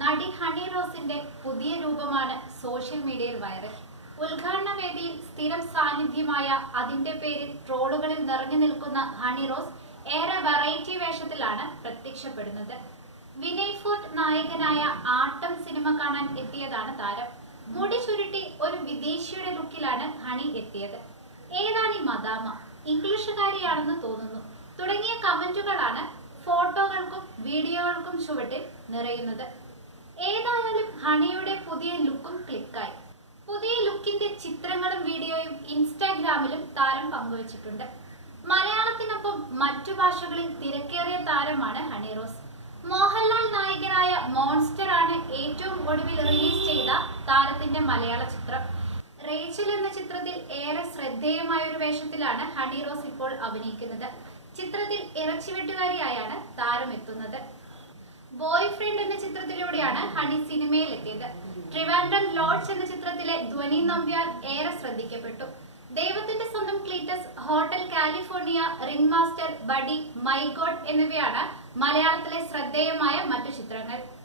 നടി ഹണി റോസിന്റെ പുതിയ രൂപമാണ് സോഷ്യൽ മീഡിയയിൽ വൈറൽ ഉദ്ഘാടന വേദിയിൽ സ്ഥിരം സാന്നിധ്യമായ അതിന്റെ പേരിൽ ട്രോളുകളിൽ നിറഞ്ഞു നിൽക്കുന്ന ഹണി റോസ് ഏറെ വെറൈറ്റി വേഷത്തിലാണ് പ്രത്യക്ഷപ്പെടുന്നത്. വിനയ് ഫോർട്ട് നായകനായ ആട്ടം സിനിമ കാണാൻ എത്തിയതാണ് താരം. മുടി ചുരുട്ടി ഒരു വിദേശിയുടെ ലുക്കിലാണ് ഹണി എത്തിയത്. ഏതാണ് ഈ മദാമ ഇംഗ്ലീഷുകാരിയാണെന്ന് തോന്നുന്നു. തുടങ്ങിയ കമന്റുകളാണ് ഫോട്ടോകൾക്കും വീഡിയോകൾക്കും ചുവട്ടിൽ നിറയുന്നത്. ഹണിയുടെ പുതിയ ലുക്കും ക്ലിക്കായി. പുതിയ ലുക്കിന്റെ ചിത്രങ്ങളും വീഡിയോയും ഇൻസ്റ്റാഗ്രാമിലും താരം പങ്കുവച്ചിട്ടുണ്ട്. മലയാളത്തിനൊപ്പം മറ്റു ഭാഷകളിൽ തിരക്കേറിയ താരമാണ് ഹണി റോസ്. മോഹൻലാൽ നായകനായ മോൺസ്റ്റർ ആണ് ഏറ്റവും ഒടുവിൽ റിലീസ് ചെയ്ത താരത്തിന്റെ മലയാള ചിത്രം. റേച്ചൽ എന്ന ചിത്രത്തിൽ ഏറെ ശ്രദ്ധേയമായ ഒരു വേഷത്തിലാണ് ഹണി റോസ് ഇപ്പോൾ അഭിനയിക്കുന്നത്. ചിത്രത്തിൽ ഇറച്ചിവെട്ടുകാരിയായാണ് താരം എത്തുന്നത് ചിത്രത്തിലൂടെയാണ് ഹണി സിനിമയിൽ എത്തിയത് ട്രിവാൻഡ്രം ലോഡ്ജ് എന്ന ചിത്രത്തിലെ ധ്വനി നമ്പ്യാർ ഏറെ ശ്രദ്ധിക്കപ്പെട്ടു. Daivathinte Swantham Cleetus hotel California ring master buddy my God എന്നിവയാണ് മലയാളത്തിലെ ശ്രദ്ധേയമായ മറ്റു ചിത്രങ്ങൾ.